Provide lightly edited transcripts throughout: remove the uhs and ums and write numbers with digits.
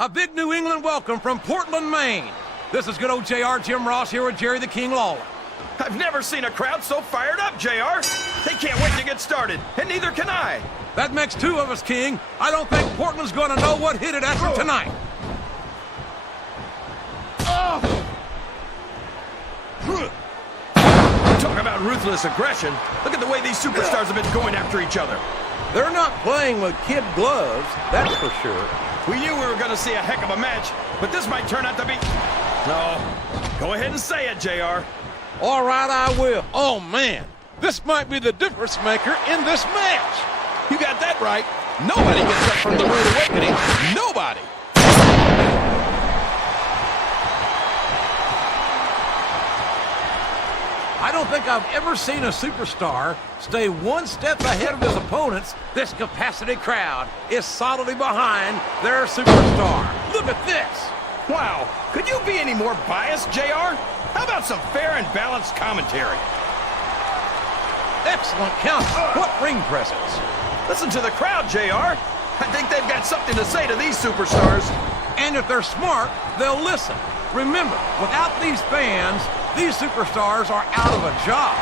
A big New England welcome from Portland, Maine. This is good old JR Jim Ross here with Jerry the King Lawler. I've never seen a crowd so fired up, JR. They can't wait to get started, and neither can I. That makes two of us, King. I don't think Portland's going to know what hit it after tonight. Talk about ruthless aggression. Look at the way these superstars have been going after each other. They're not playing with kid gloves, that's for sure. We knew we were going to see a heck of a match, but this might turn out to be... No. Go ahead and say it, JR. All right, I will. Oh, man. This might be the difference maker in this match. You got that right. Nobody gets up from the Rude Awakening. Nobody. I don't think I've ever seen a superstar stay one step ahead of his opponents. This capacity crowd is solidly behind their superstar. Look at this. Wow. Could you be any more biased, JR? How about some fair and balanced commentary? Excellent count. What ring presence. Listen to the crowd, JR. I think they've got something to say to these superstars. And if they're smart, they'll listen. Remember, without these fans, these superstars are out of a job.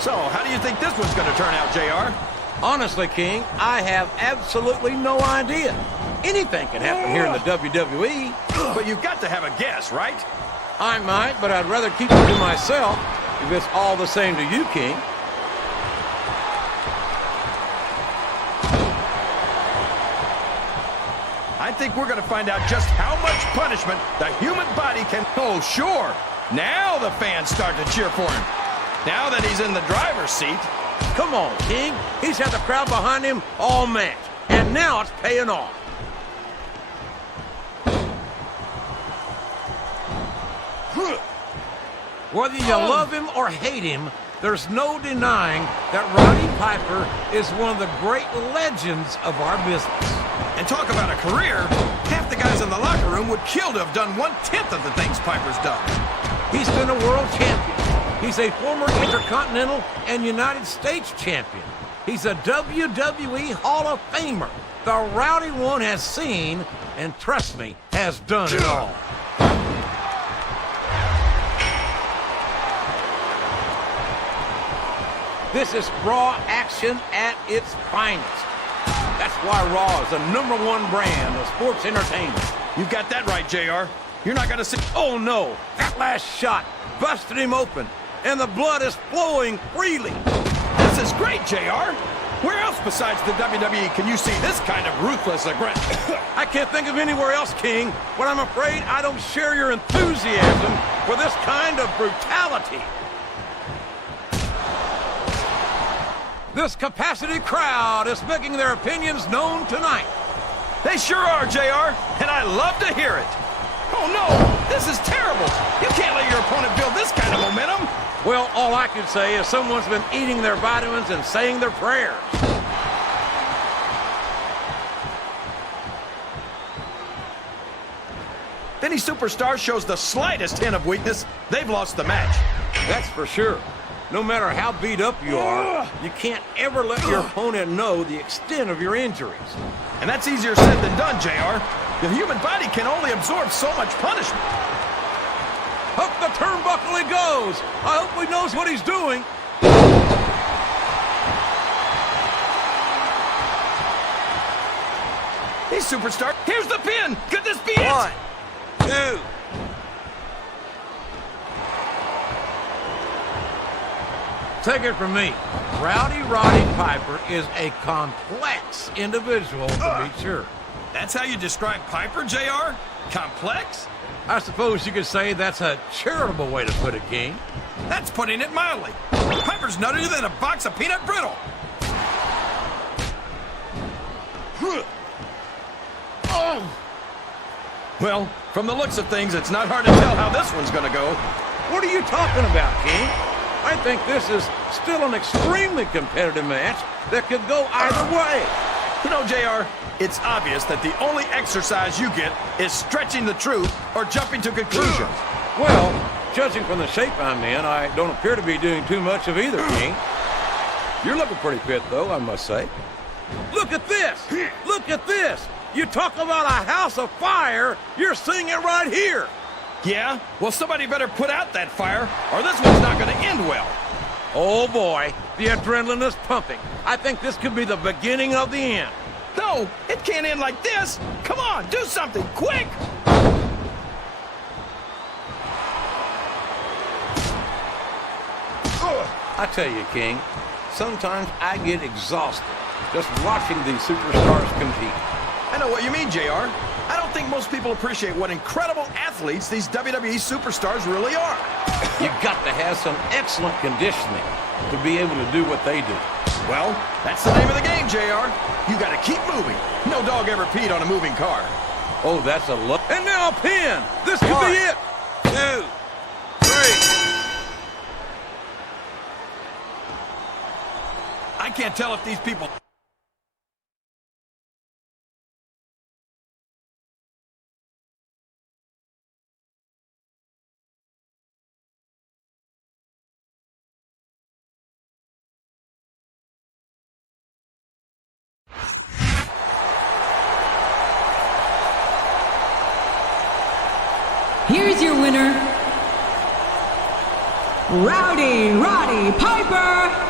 So, how do you think this one's going to turn out, JR? Honestly, King, I have absolutely no idea. Anything can happen here in the WWE. But you've got to have a guess, right? I might, but I'd rather keep it to myself if it's all the same to you, King. I think we're going to find out just how much punishment the human body can... Oh, sure. Now the fans start to cheer for him. Now that he's in the driver's seat. Come on, King. He's had the crowd behind him all match. And now it's paying off. Whether you love him or hate him, there's no denying that Roddy Piper is one of the great legends of our business. And talk about a career, half the guys in the locker room would kill to have done 1/10 of the things Piper's done. He's been a world champion. He's a former Intercontinental and United States champion. He's a WWE Hall of Famer. The Rowdy One has seen, and trust me, has done it all. This is Raw action at its finest. That's why Raw is the #1 brand of sports entertainment. You got that right, JR. You're not going to see... Oh, no. That last shot busted him open, and the blood is flowing freely. This is great, JR. Where else besides the WWE can you see this kind of ruthless aggression? I can't think of anywhere else, King, but I'm afraid I don't share your enthusiasm for this kind of brutality. This capacity crowd is making their opinions known tonight. They sure are, JR, and I love to hear it. Oh, no, this is terrible. You can't let your opponent build this kind of momentum. Well, all I can say is someone's been eating their vitamins and saying their prayers. If any superstar shows the slightest hint of weakness, they've lost the match. That's for sure. No matter how beat up you are, you can't ever let your opponent know the extent of your injuries. And that's easier said than done, JR. The human body can only absorb so much punishment. Up the turnbuckle he goes. I hope he knows what he's doing. These superstars. Here's the pin. Could this be it? 1, 2. Take it from me, Roddy Piper is a complex individual, to be sure. That's how you describe Piper, JR? Complex? I suppose you could say that's a charitable way to put it, King. That's putting it mildly. Piper's nuttier than a box of peanut brittle. Well, from the looks of things, it's not hard to tell how this one's gonna go. What are you talking about, King? I think this is still an extremely competitive match that could go either way. You know, JR, it's obvious that the only exercise you get is stretching the truth or jumping to conclusions. Well, judging from the shape I'm in, I don't appear to be doing too much of either, King. You're looking pretty fit, though, I must say. Look at this! Look at this! You talk about a house of fire, you're seeing it right here! Yeah? Well, somebody better put out that fire, or this one's not going to end well. Oh, boy. The adrenaline is pumping. I think this could be the beginning of the end. No, it can't end like this. Come on, do something, quick! I tell you, King, sometimes I get exhausted just watching these superstars compete. I know what you mean, JR. I don't think most people appreciate what incredible athletes these WWE superstars really are. You got to have some excellent conditioning to be able to do what they do. Well, that's the name of the game, JR. You got to keep moving. No dog ever peed on a moving car. Oh, that's a look. And now a pin. This could be it. 2, 3. I can't tell if these people... Here's your winner, Roddy Piper.